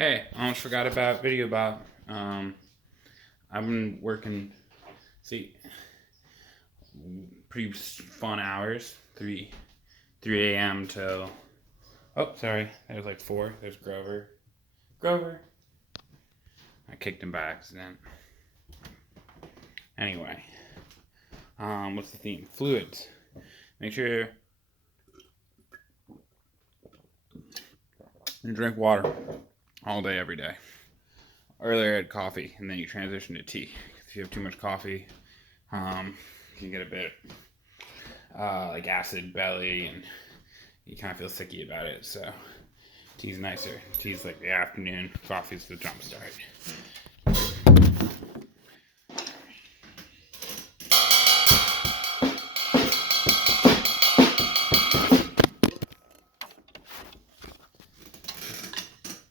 Hey, I almost forgot about Video Bob. I've been working, see, pretty fun hours, 3 a.m. till, oh, sorry, there's like 4. There's Grover. Grover. I kicked him by accident. Anyway, what's the theme? Fluids. Make sure you drink water all day, every day. Earlier I had coffee, and then you transition to tea. If you have too much coffee, you can get a bit like acid belly, and you kind of feel sicky about it. So tea's nicer. Tea's like the afternoon. Coffee's the jump start.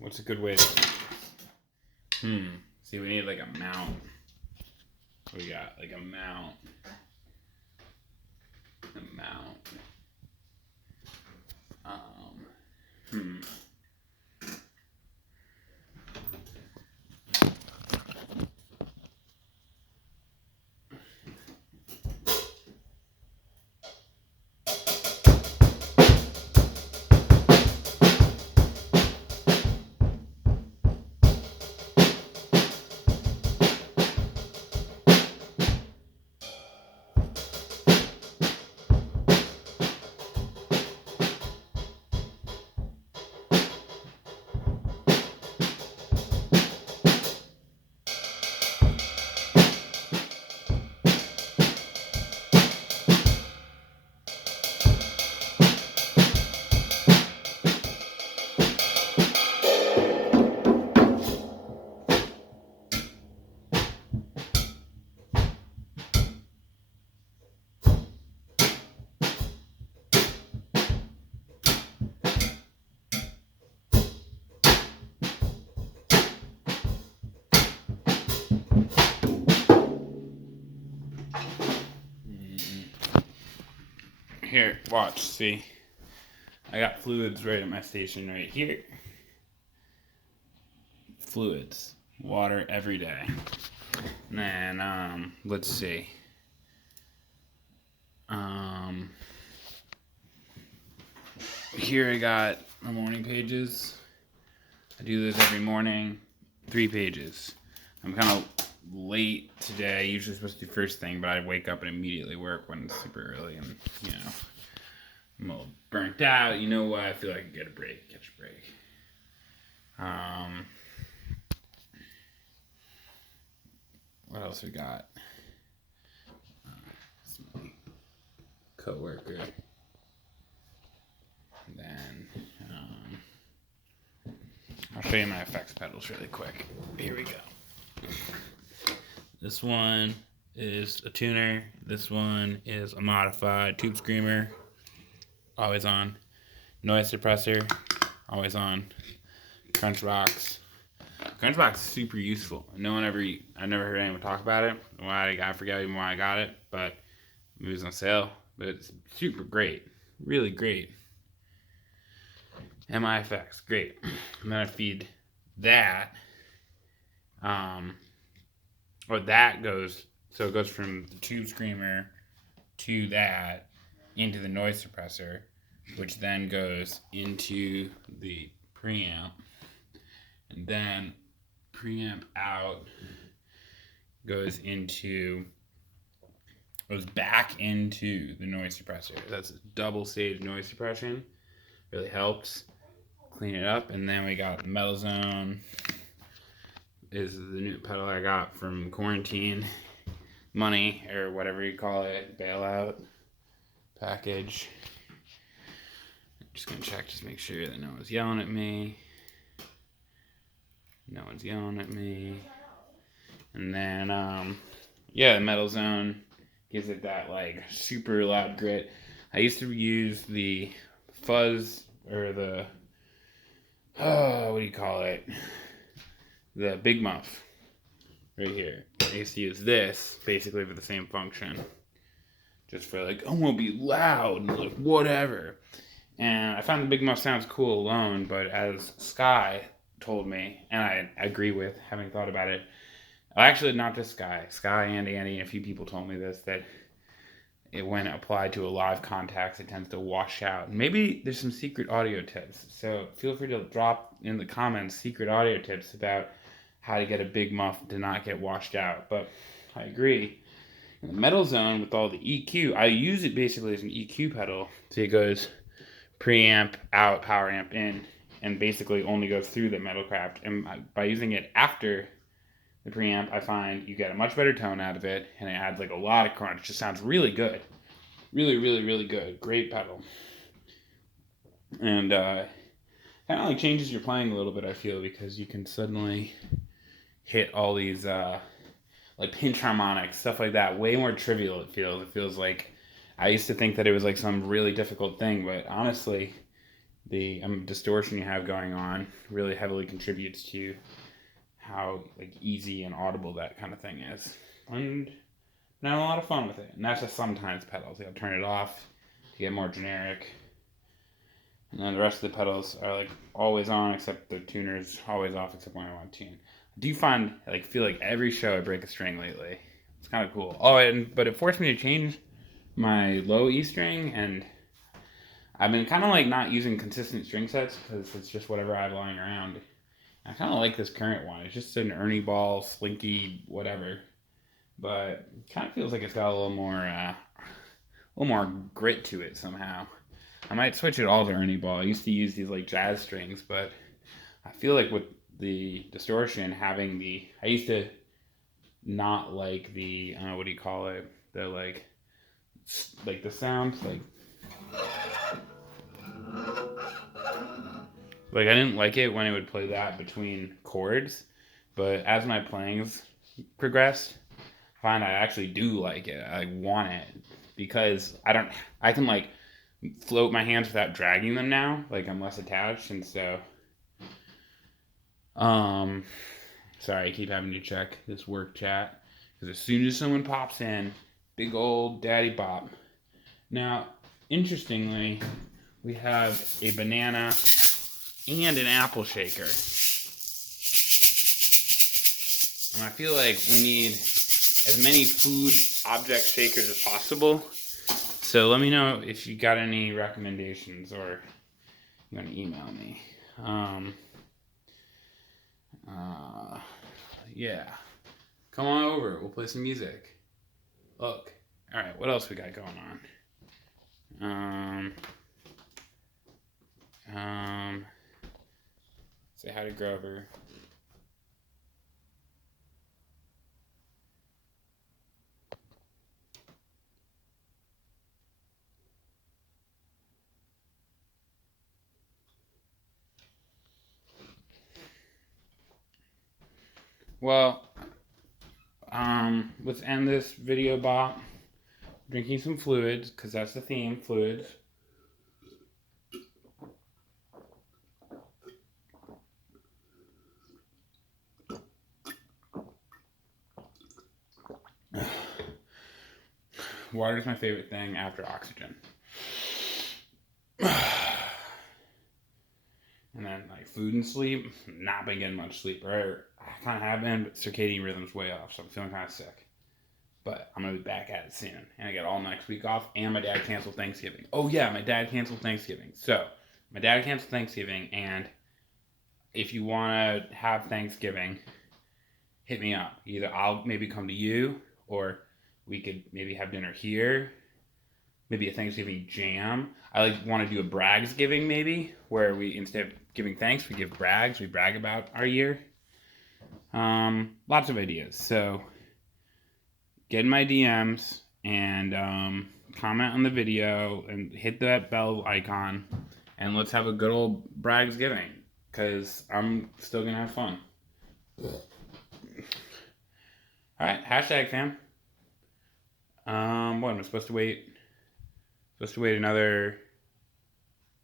What's a good way to? See, we need like a mount. We got like a mount. A mount. Hmm. Here, watch, see. I got fluids right at my station right here. Fluids. Water every day. And then, let's see. Here I got my morning pages. I do this every morning. 3 pages. I'm kind of late today. Usually supposed to do first thing, but I wake up and immediately work when it's super early, and I'm a little burnt out. You know what? I feel like I can get a break, catch a break. What else we got? It's my coworker. And then I'll show you my effects pedals really quick. Here we go. This one is a tuner. This one is a modified tube screamer. Always on. Noise suppressor. Always on. Crunch box. Crunch box is super useful. I never heard anyone talk about it. I forget even why I got it, but it was on sale. But it's super great. Really great. MIFX, great. And then I feed that. Or that goes, so it goes from the tube screamer to that into the noise suppressor, which then goes into the preamp. And then preamp out goes back into the noise suppressor. That's double stage noise suppression. Really helps clean it up. And then we got Metal Zone. Is the new pedal I got from quarantine money, or whatever you call it, bailout package. I'm just gonna check, just make sure that no one's yelling at me. No one's yelling at me. And then, the Metal Zone gives it that like super loud grit. I used to use the fuzz, or the, what do you call it? The Big Muff right here. I used to use this basically for the same function. Just for like, I want to be loud and like whatever. And I found the Big Muff sounds cool alone, but as Sky, told me, and I agree with, having thought about it. Actually, not just Sky and Andy, and a few people told me this, that when applied to a live contacts, it tends to wash out. Maybe there's some secret audio tips. So feel free to drop in the comments secret audio tips about how to get a big muff to not get washed out. But I agree. In the metal zone with all the EQ, I use it basically as an EQ pedal. So it goes preamp out, power amp in, and basically only goes through the metal craft. And by using it after the preamp, I find you get a much better tone out of it, and it adds like a lot of crunch. It just sounds really good. Really, really, really good. Great pedal. And kind of like changes your playing a little bit, I feel, because you can suddenly hit all these like pinch harmonics, stuff like that. Way more trivial it feels. It feels like I used to think that it was like some really difficult thing, but honestly, the distortion you have going on really heavily contributes to how like easy and audible that kind of thing is. And I'm having a lot of fun with it. And that's just sometimes pedals. I'll turn it off to get more generic. And then the rest of the pedals are like always on, except the tuner's always off, except when I want to tune. I do find, like, feel like every show I break a string lately. It's kind of cool. Oh, but it forced me to change my low E string, and I've been kind of like not using consistent string sets because it's just whatever I have lying around. I kind of like this current one. It's just an Ernie Ball, Slinky, whatever. But it kind of feels like it's got a little more grit to it somehow. I might switch it all to Ernie Ball. I used to use these like jazz strings, but I feel like with the distortion, having I used to not like the, what do you call it? The like the sound, like I didn't like it when it would play that between chords, but as my playings progressed, I find I actually do like it. I want it because I can like float my hands without dragging them now. Like I'm less attached, and so sorry, I keep having to check this work chat because as soon as someone pops in, big old daddy bop. Now, interestingly, we have a banana and an apple shaker. And I feel like we need as many food object shakers as possible. So let me know if you got any recommendations or you want to email me. Yeah. Come on over. We'll play some music. Look. All right. What else we got going on? Say hi to Grover. Well, let's end this video bop drinking some fluids, because that's the theme, fluids. Water is my favorite thing after oxygen. And then like food and sleep, not been getting much sleep. Or I kind of have been, but circadian rhythm's way off, so I'm feeling kind of sick. But I'm going to be back at it soon. And I got all next week off, and my dad canceled Thanksgiving. Oh yeah, my dad canceled Thanksgiving. So, my dad canceled Thanksgiving, and if you want to have Thanksgiving, hit me up. Either I'll maybe come to you, or we could maybe have dinner here. Maybe a Thanksgiving jam. I like want to do a Bragsgiving maybe, where we, instead of giving thanks, we give brags. We brag about our year. Lots of ideas. So get in my DMs and comment on the video and hit that bell icon, and let's have a good old Bragsgiving, because I'm still gonna have fun. Alright, hashtag fam. What am I supposed to wait? Supposed to wait another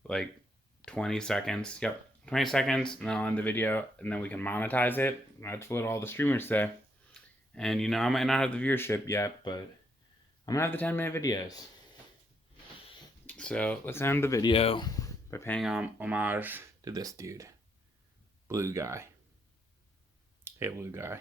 like 20 seconds. Yep, 20 seconds, and then I'll end the video, and then we can monetize it. That's what all the streamers say. And you know, I might not have the viewership yet, but I'm gonna have the 10-minute videos. So let's end the video by paying homage to this dude. blue guy. Hey, blue guy.